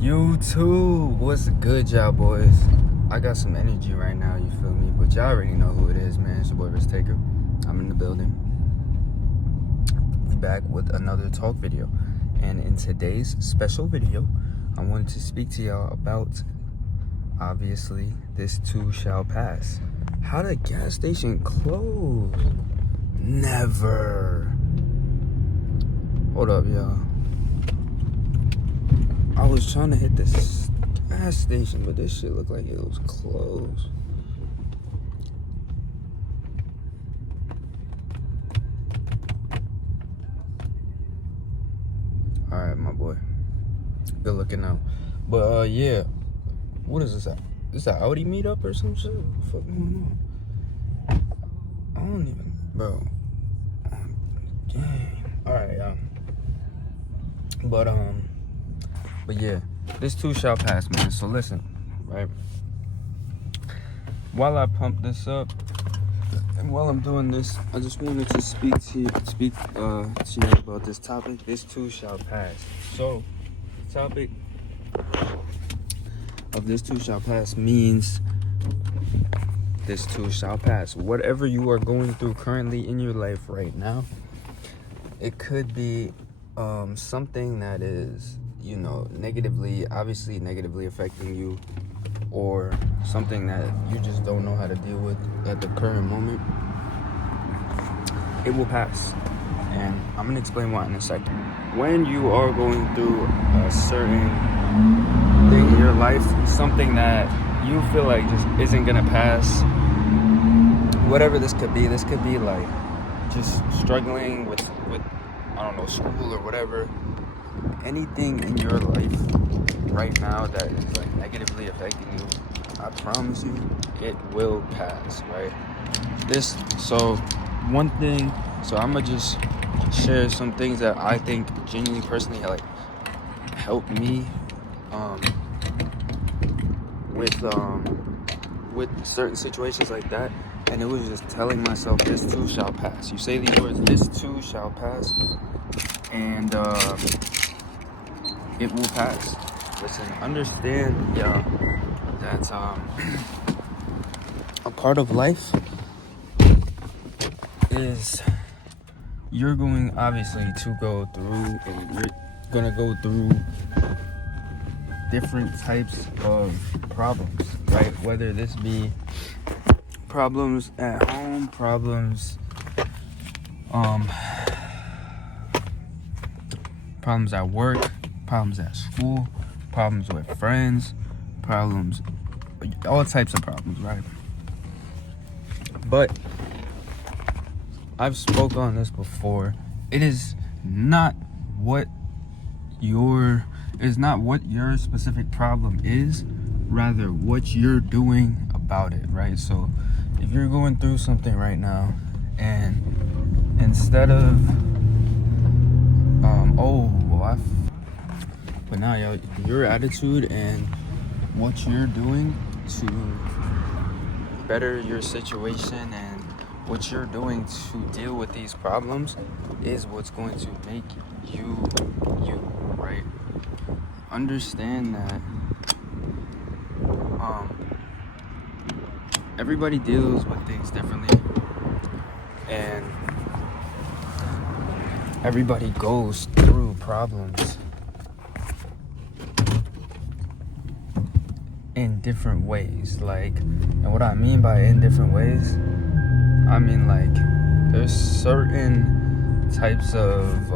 YouTube, what's good, y'all boys? I got some energy right now, you feel me? But y'all already know who it is, man. It's your boy Risk Taker. I'm in the building. We back with another talk video. And in today's special video, I wanted to speak to y'all about, obviously, this too shall pass. How the gas station closed? Never. Hold up, y'all. I was trying to hit this gas station, but this shit looked like it was closed. Alright, my boy. Good looking out. But, yeah. What is this? Is that Audi meetup or some shit? What the fuck going on? I don't even... Bro. Dang. Alright, But yeah, this too shall pass, man. So listen, right? While I pump this up, and while I'm doing this, I just wanted to speak to you about this topic. This too shall pass. So, the topic of this too shall pass means this too shall pass. Whatever you are going through currently in your life right now, it could be something that is, you know, obviously negatively affecting you, or something that you just don't know how to deal with at the current moment. It will pass, and I'm gonna explain why in a second. When you are going through a certain thing in your life, something that you feel like just isn't gonna pass, whatever this could be like just struggling with I don't know, school or whatever. Anything in your life right now that is like negatively affecting you, I promise you, it will pass, right? So I'm gonna just share some things that I think genuinely, personally, like helped me with certain situations like that. And it was just telling myself, this too shall pass. You say these words, this too shall pass, and it will pass. Listen, understand, y'all, that a part of life is you're going, obviously, to go through, and you're gonna go through different types of problems, right? Whether this be problems at home, problems at work, problems at school, problems with friends, problems, all types of problems, right? But I've spoke on this before. It is not what your specific problem is, rather what you're doing about it, right? So if you're going through something right now, and instead of but now your attitude and what you're doing to better your situation and what you're doing to deal with these problems is what's going to make you, right? Understand that everybody deals with things differently, and everybody goes through problems in different ways. Like, and what I mean by in different ways, I mean like there's certain types of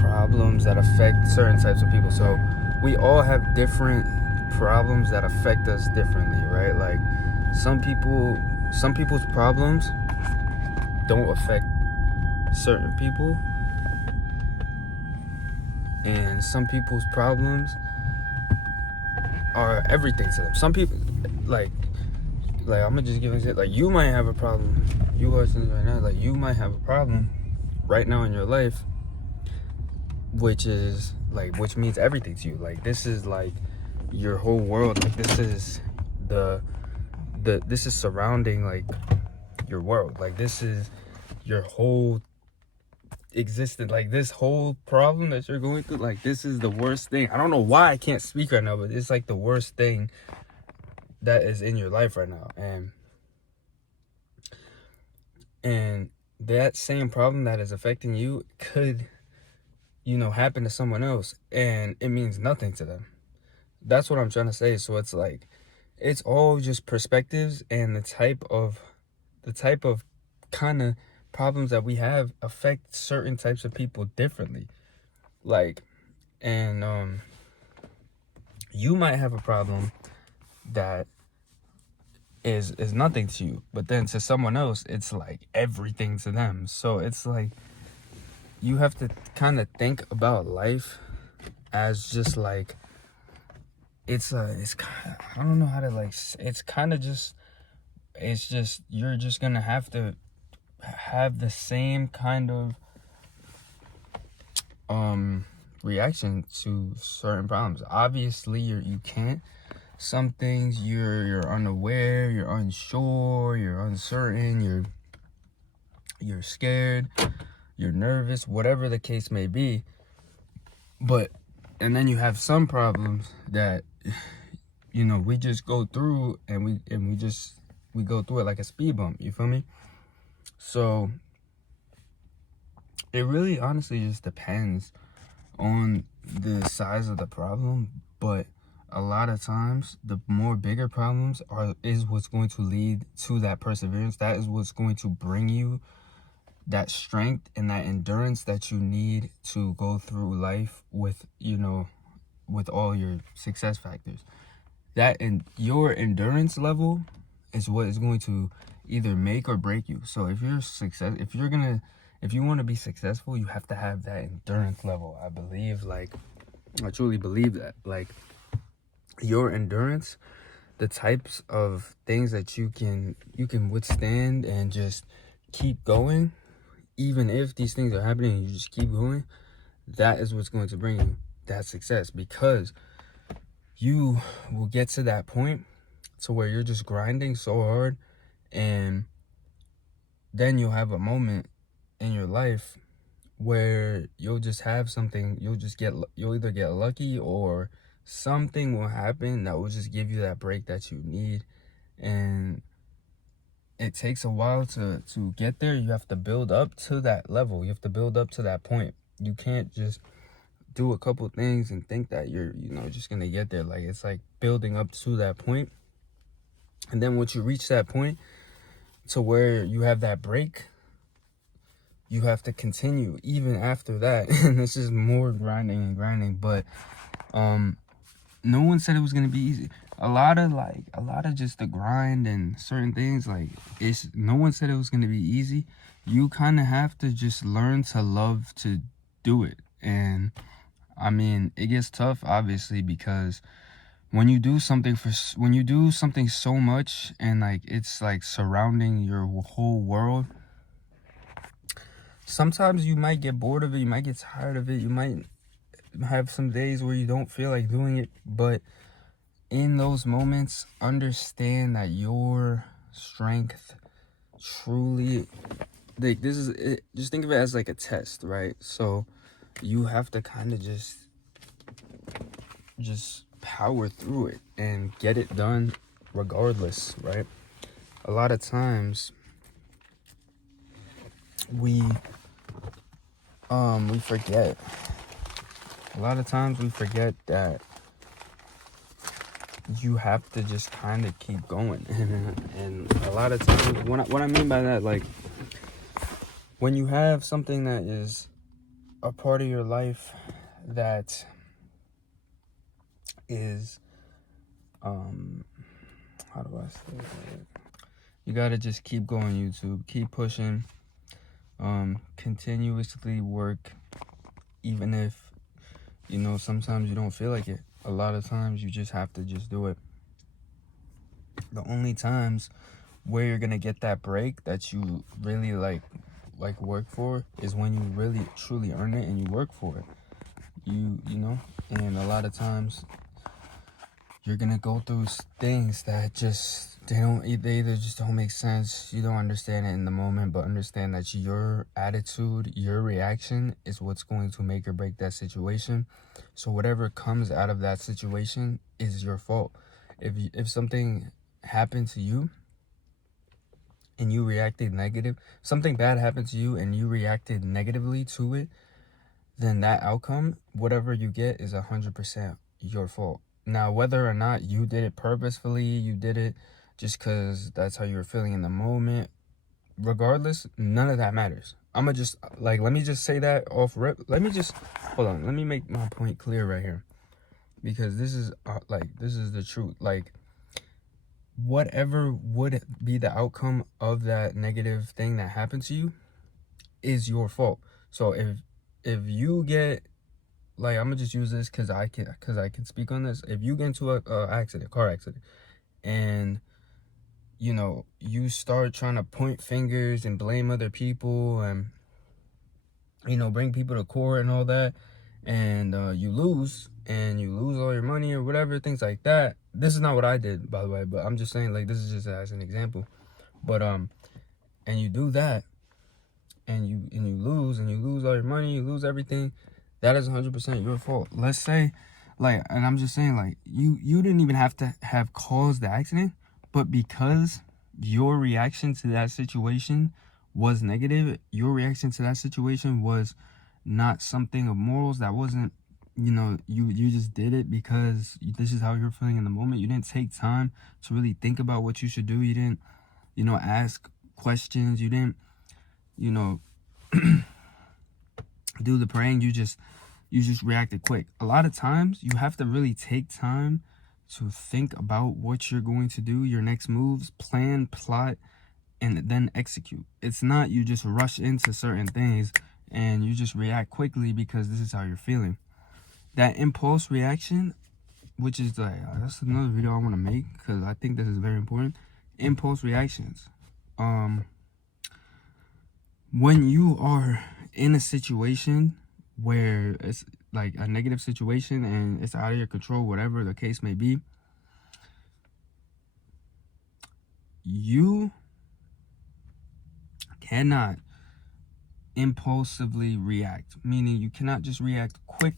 problems that affect certain types of people. So we all have different problems that affect us differently, right? Like some people's problems don't affect certain people, and some people's problems are everything to them. Some people, like I'm gonna just give it, like, you might have a problem, you watching this right now, like you might have a problem right now in your life, which means everything to you. Like, this is like your whole world. Like, this is this is surrounding like your world. Like, this is your whole existed. Like, this whole problem that you're going through, like, this is the worst thing. I don't know why I can't speak right now, but it's like the worst thing that is in your life right now. And that same problem that is affecting you could, happen to someone else, and it means nothing to them. That's what I'm trying to say. So it's like, it's all just perspectives, and the type of kind of problems that we have affect certain types of people differently. Like, and you might have a problem that is nothing to you, but then to someone else it's like everything to them. So it's like, you have to kind of think about life as just like, it's kind of, I don't know how to, like, it's kind of just, it's just, you're just gonna have to have the same kind of reaction to certain problems. Obviously you can't. Some things you're unaware, you're unsure, you're uncertain, you're scared, you're nervous, whatever the case may be. But, and then you have some problems that, we just go through, and we go through it like a speed bump, you feel me? So it really honestly just depends on the size of the problem, but a lot of times the more bigger problems is what's going to lead to that perseverance. That is what's going to bring you that strength and that endurance that you need to go through life with, with all your success factors. That, and your endurance level is what is going to either make or break you. So if you want to be successful, you have to have that endurance level. I truly believe that. Like, your endurance, the types of things that you can withstand and just keep going, even if these things are happening and you just keep going, that is what's going to bring you that success. Because you will get to that point to where you're just grinding so hard, and then you'll have a moment in your life where you'll just have something, you'll either get lucky, or something will happen that will just give you that break that you need. And it takes a while to get there. You have to build up to that level. You have to build up to that point. You can't just do a couple things and think that you're, just gonna get there. Like, it's like building up to that point. And then once you reach that point to where you have that break, you have to continue even after that. And it's just more grinding and grinding. But no one said it was gonna be easy. A lot of just the grind and certain things, like, no one said it was gonna be easy. You kind of have to just learn to love to do it. And I mean, it gets tough, obviously, because when you do something so much, and like, it's like surrounding your whole world, sometimes you might get bored of it, you might get tired of it, you might have some days where you don't feel like doing it. But in those moments, understand that your strength truly, like, this is it. Just think of it as like a test, right? So you have to kind of just power through it and get it done regardless, right? A lot of times we forget. A lot of times we forget that you have to just kind of keep going. And a lot of times, what I mean by that, like, when you have something that is a part of your life that is, how do I say that? You gotta just keep going, YouTube. Keep pushing. Continuously work, even if, sometimes you don't feel like it. A lot of times you just have to just do it. The only times where you're gonna get that break that you really like work for is when you really truly earn it and you work for it. And a lot of times You're gonna go through things that they either just don't make sense. You don't understand it in the moment, but understand that your attitude, your reaction is what's going to make or break that situation. So whatever comes out of that situation is your fault. If something happened to you and you reacted negative, something bad happened to you and you reacted negatively to it, then that outcome, whatever you get, is 100% your fault. Now, whether or not you did it purposefully, you did it just because that's how you were feeling in the moment, regardless, none of that matters. I'm going to just, let me just say that off rip. Hold on. Let me make my point clear right here. Because this is, this is the truth. Whatever would be the outcome of that negative thing that happened to you is your fault. So if you get, I'm gonna just use this because I can speak on this. If you get into a car accident, and you start trying to point fingers and blame other people and bring people to court and all that, and you lose all your money or whatever, things like that. This is not what I did, by the way, but I'm just saying, this is just as an example. But and you do that, and you lose all your money, you lose everything. That is 100% your fault. Let's say, and I'm just saying, you didn't even have to have caused the accident, but because your reaction to that situation was negative, your reaction to that situation was not something of morals. That wasn't, you just did it because this is how you're feeling in the moment. You didn't take time to really think about what you should do. You didn't, ask questions. You didn't, do the praying. You just reacted quick. A lot of times you have to really take time to think about what you're going to do, your next moves, plan, plot, and then execute. It's not you just rush into certain things and you just react quickly because this is how you're feeling. That impulse reaction, which is that's another video I want to make because I think this is very important. Impulse reactions. When you are in a situation where it's a negative situation and it's out of your control, whatever the case may be, you cannot impulsively react, meaning you cannot just react quick,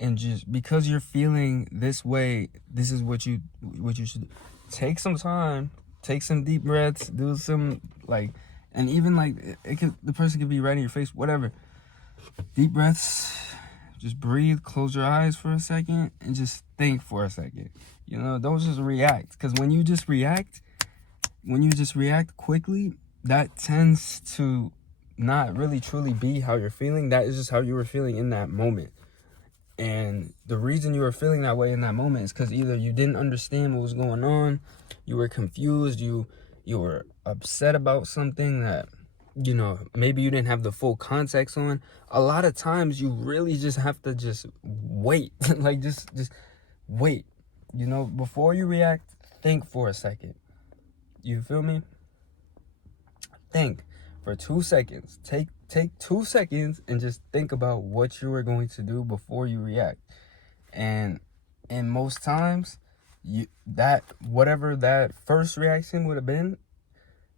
and just because you're feeling this way, this is what you should do. Take some time, take some deep breaths, do some and even the person could be right in your face, whatever. Deep breaths, just breathe, close your eyes for a second, and just think for a second. Don't just react, because when you just react quickly, that tends to not really truly be how you're feeling. That is just how you were feeling in that moment. And the reason you were feeling that way in that moment is because either you didn't understand what was going on, you were confused, you were upset about something that, maybe you didn't have the full context on. A lot of times you really just have to just wait. just wait. Before you react, think for a second. You feel me? Think for 2 seconds. Take 2 seconds and just think about what you are going to do before you react. And in most times, whatever that first reaction would have been,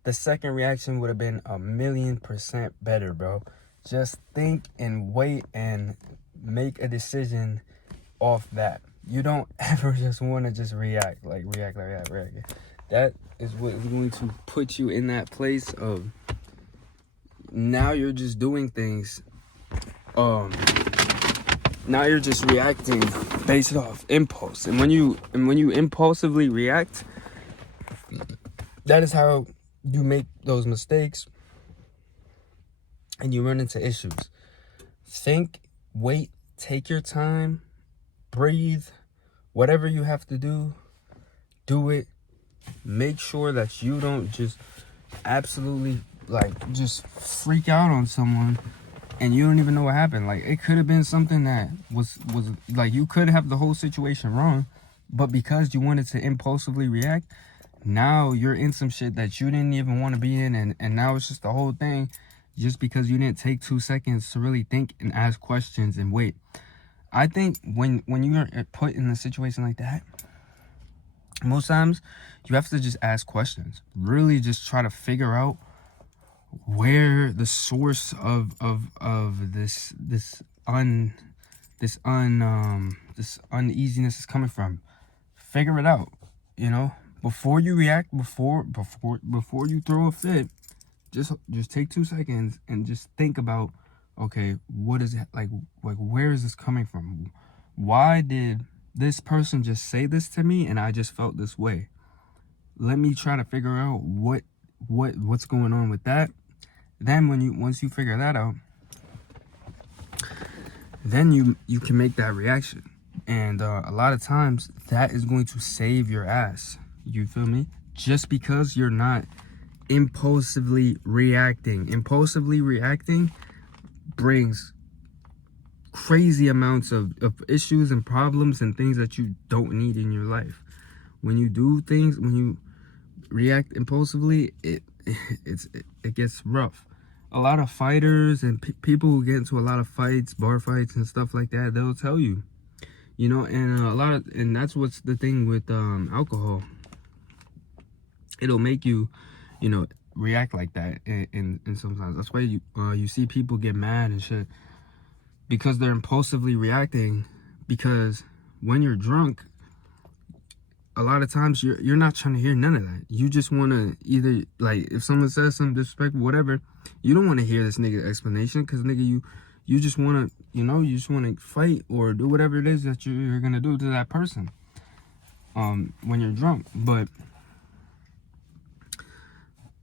the second reaction would have been 1,000,000% better, bro. Just think and wait and make a decision off that. You don't ever just want to just react. React. That is what is going to put you in that place of now you're just doing things. Now you're just reacting based off impulse. And when you impulsively react, that is how you make those mistakes and you run into issues. Think, wait, take your time, breathe, whatever you have to do, do it. Make sure that you don't just absolutely just freak out on someone and you don't even know what happened. It could have been something that was you could have the whole situation wrong, but because you wanted to impulsively react, now you're in some shit that you didn't even want to be in, and now it's just the whole thing just because you didn't take 2 seconds to really think and ask questions and wait. I think when you're put in a situation like that, most times you have to just ask questions. Really just try to figure out where the source of this uneasiness is coming from. Figure it out, you know, before you react, before you throw a fit. Just take 2 seconds and just think about, okay, what is it like where is this coming from? Why did this person just say this to me and I just felt this way? Let me try to figure out what's going on with that. Then once you figure that out, then you can make that reaction. And a lot of times that is going to save your ass. You feel me? Just because you're not impulsively reacting. Impulsively reacting brings crazy amounts of issues and problems and things that you don't need in your life. When you do things, when you react impulsively, it gets rough. A lot of fighters and people who get into a lot of fights, bar fights and stuff like that, they'll tell you, you know, and that's what's the thing with alcohol. It'll make you, you know, react like that, and sometimes that's why you see people get mad and shit, because they're impulsively reacting. Because when you're drunk, a lot of times you're not trying to hear none of that. You just want to either, like, if someone says something disrespectful, whatever, you don't want to hear this nigga explanation, because nigga, you just want to, you know, you just want to fight or do whatever it is that you're gonna do to that person when you're drunk. But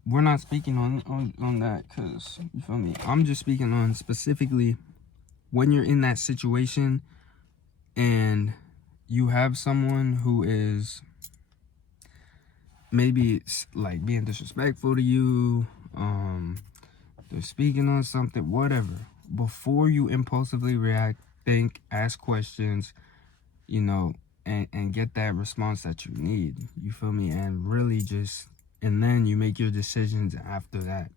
we're not speaking on that, because, you feel me, I'm just speaking on specifically when you're in that situation and you have someone who is maybe like being disrespectful to you, they're speaking on something, whatever. Before you impulsively react, think, ask questions, you know, and get that response that you need. You feel me? And really just, and then you make your decisions after that.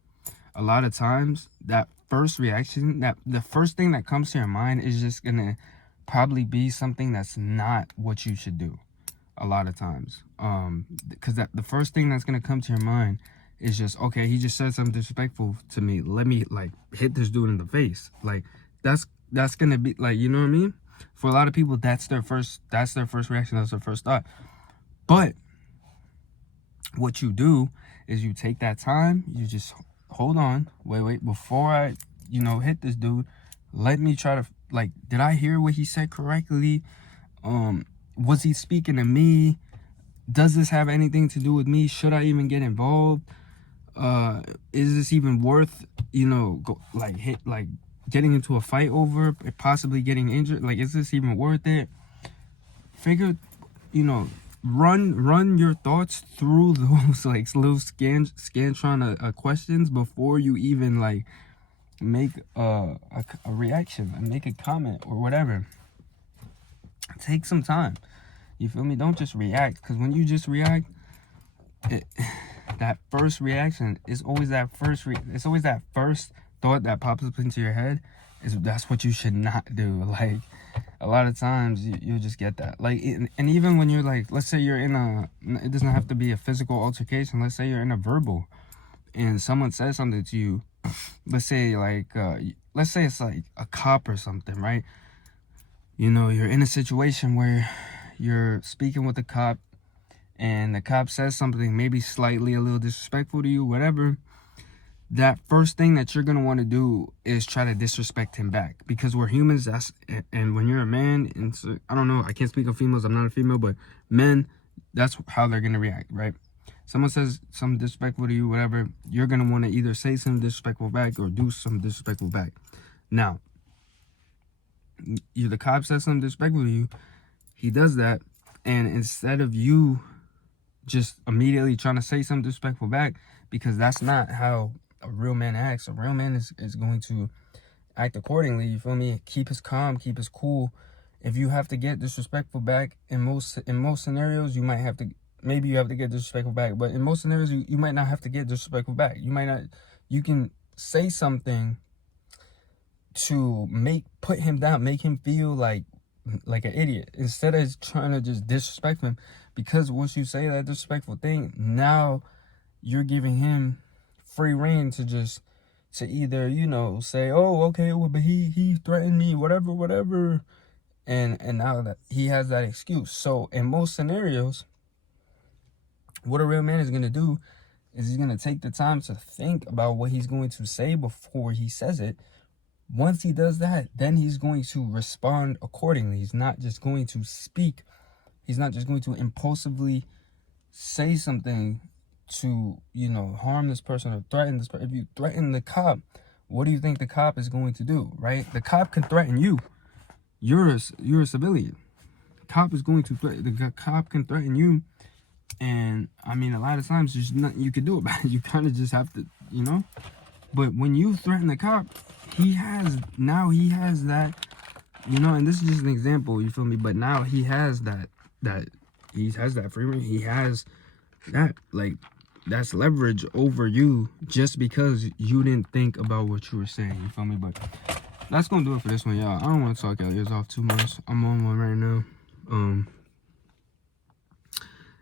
A lot of times, that first reaction, that the first thing that comes to your mind is just gonna probably be something that's not what you should do. A lot of times, because the first thing that's gonna come to your mind is just, okay, he just said something disrespectful to me, let me like hit this dude in the face. Like that's gonna be like, you know what I mean? For a lot of people, that's their first reaction, that's their first thought. But what you do is you take that time, you just hold on, wait, before I, you know, hit this dude, let me try to, like, did I hear what he said correctly? Was he speaking to me? Does this have anything to do with me? Should I even get involved? Is this even worth, you know, getting into a fight over, possibly getting injured? Like, is this even worth it? Figure, you know, run your thoughts through those like little scantron questions before you even like make a reaction and make a comment or whatever. Take some time. You feel me? Don't just react, because when you just react, that first reaction is always that it's always that first thought that pops up into your head. That's what you should not do. Like, a lot of times you'll just get that. Like, and even when you're like, let's say you're in it doesn't have to be a physical altercation. Let's say you're in a verbal, and someone says something to you. Let's say it's like a cop or something, right? You know, you're in a situation where you're speaking with a cop, and the cop says something maybe slightly a little disrespectful to you, whatever. That first thing that you're gonna want to do is try to disrespect him back, because we're humans. And when you're a man, and so, I don't know, I can't speak of females, I'm not a female, but men, that's how they're gonna react, right? Someone says something disrespectful to you, whatever, you're gonna want to either say something disrespectful back or do something disrespectful back. Now, the cop says something disrespectful to you, he does that, and instead of you just immediately trying to say something disrespectful back, because that's not how a real man acts. A real man is going to act accordingly, you feel me? Keep his calm, keep his cool. If you have to get disrespectful back, in most scenarios, you might have to, maybe you have to get disrespectful back, but in most scenarios, you might not have to get disrespectful back. You can say something to put him down, make him feel like like an idiot, instead of trying to just disrespect him. Because once you say that disrespectful thing, now you're giving him free reign to either, you know, say, oh, okay, well, but he threatened me, whatever, and now that he has that excuse. So in most scenarios, what a real man is going to do is he's going to take the time to think about what he's going to say before he says it. Once he does that, then he's going to respond accordingly. He's not just going to speak. He's not just going to impulsively say something to, you know, harm this person or threaten this person. If you threaten the cop, what do you think the cop is going to do, right? The cop can threaten you. You're a civilian. Cop is going to the cop can threaten you. And I mean, a lot of times there's nothing you can do about it. You kind of just have to, you know. But when you threaten the cop, he has that, you know. And this is just an example, you feel me? But now he has that freedom. He has that, like, that's leverage over you just because you didn't think about what you were saying. You feel me? But that's gonna do it for this one, y'all. I don't want to talk your ears off too much. I'm on one right now.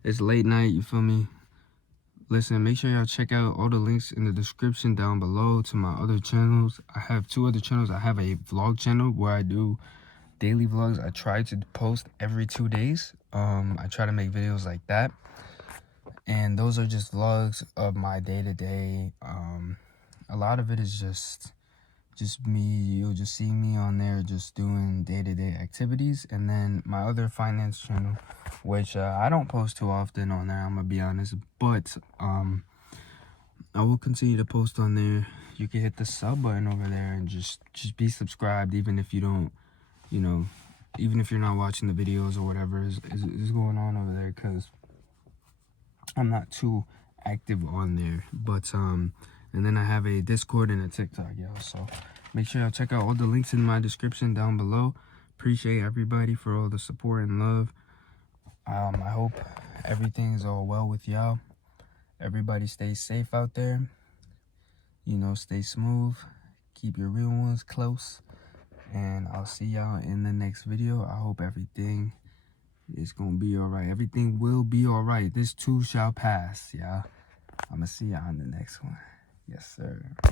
It's late night, you feel me? Listen, make sure y'all check out all the links in the description down below to my other channels. I have 2 other channels. I have a vlog channel where I do daily vlogs. I try to post every 2 days. I try to make videos like that. And those are just vlogs of my day-to-day. A lot of it is just me. You'll just see me on there just doing day-to-day activities. And then my other finance channel, which I don't post too often on there, I'm gonna be honest, but I will continue to post on there. You can hit the sub button over there and just be subscribed, even if you don't, you know, even if you're not watching the videos or whatever is going on over there, because I'm not too active on there. But and then I have a Discord and a TikTok, y'all. So make sure y'all check out all the links in my description down below. Appreciate everybody for all the support and love. I hope everything's all well with y'all. Everybody stay safe out there. You know, stay smooth. Keep your real ones close. And I'll see y'all in the next video. I hope everything is gonna be all right. Everything will be all right. This too shall pass, y'all. I'm gonna see y'all in the next one. Yes, sir.